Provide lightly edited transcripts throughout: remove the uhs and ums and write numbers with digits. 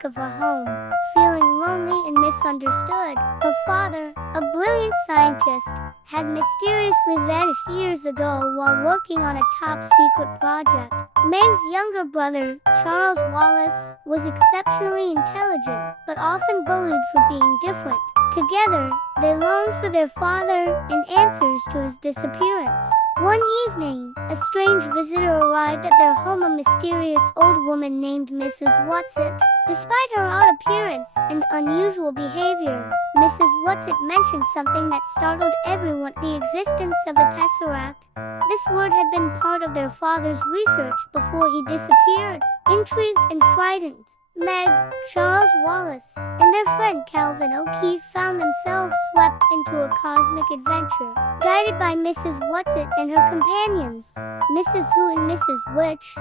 back of her home, feeling lonely and misunderstood. Her father, a brilliant scientist, had mysteriously vanished years ago while working on a top-secret project. Meg's younger brother, Charles Wallace, was exceptionally intelligent, but often bullied for being different. Together, they longed for their father and answers to his disappearance. One evening, a strange visitor arrived at their home, a mysterious old woman named Mrs. Whatsit. Despite her odd appearance and unusual behavior, Mrs. Whatsit mentioned something that startled everyone: the existence of a tesseract. This word had been part of their father's research before he disappeared. Intrigued and frightened, Meg, Charles Wallace, and their friend Calvin O'Keefe found themselves swept into a cosmic adventure. Guided by Mrs. Whatsit and her companions, Mrs. Who and Mrs. Witch,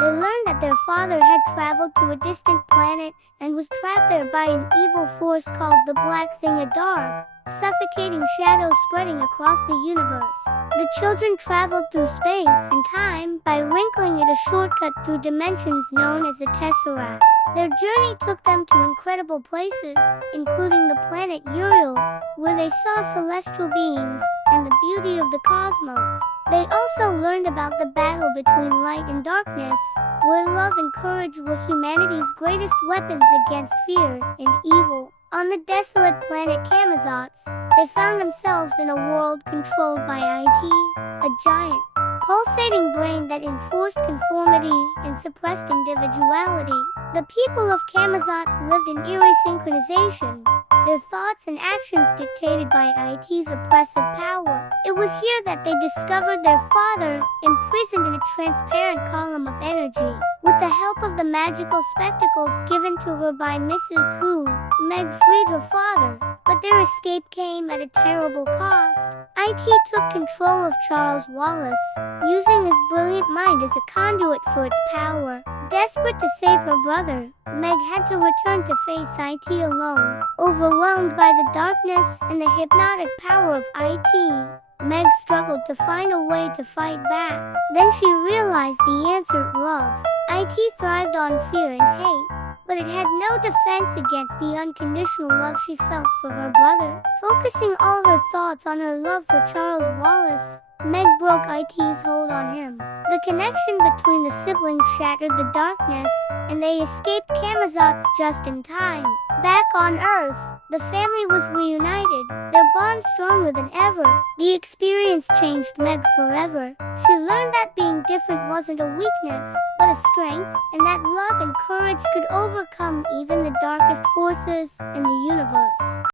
they learned that their father had traveled to a distant planet and was trapped there by an evil force called the Black Thing, a dark, suffocating shadow spreading across the universe. The children traveled through space and time by wrinkling at a shortcut through dimensions known as a tesseract. Their journey took them to incredible places, including the planet Uriel, where they saw celestial beings and the beauty of the cosmos. They also learned about the battle between light and darkness, where love and courage were humanity's greatest weapons against fear and evil. On the desolate planet Camazotz, they found themselves in a world controlled by IT, a giant, pulsating brain that enforced conformity and suppressed individuality. The people of Camazotz lived in eerie synchronization, their thoughts and actions dictated by IT's oppressive power. It was here that they discovered their father, imprisoned in a transparent column of energy. With the help of the magical spectacles given to her by Mrs. Who, Meg freed her father, but their escape came at a terrible cost. IT took control of Charles Wallace, using his brilliant mind as a conduit for its power. Desperate to save her brother, Meg had to return to face IT alone. Overwhelmed by the darkness and the hypnotic power of IT, Meg struggled to find a way to fight back. Then she realized the answer: love. IT thrived on fear and hate, but it had no defense against the unconditional love she felt for her brother. Focusing all her thoughts on her love for Charles Wallace, Meg broke IT's hold on him. The connection between the siblings shattered the darkness, and they escaped Camazotz just in time. Back on Earth, the family was reunited, their bond stronger than ever. The experience changed Meg forever. She learned that being different wasn't a weakness, but a strength, and that love and courage could overcome even the darkest forces in the universe.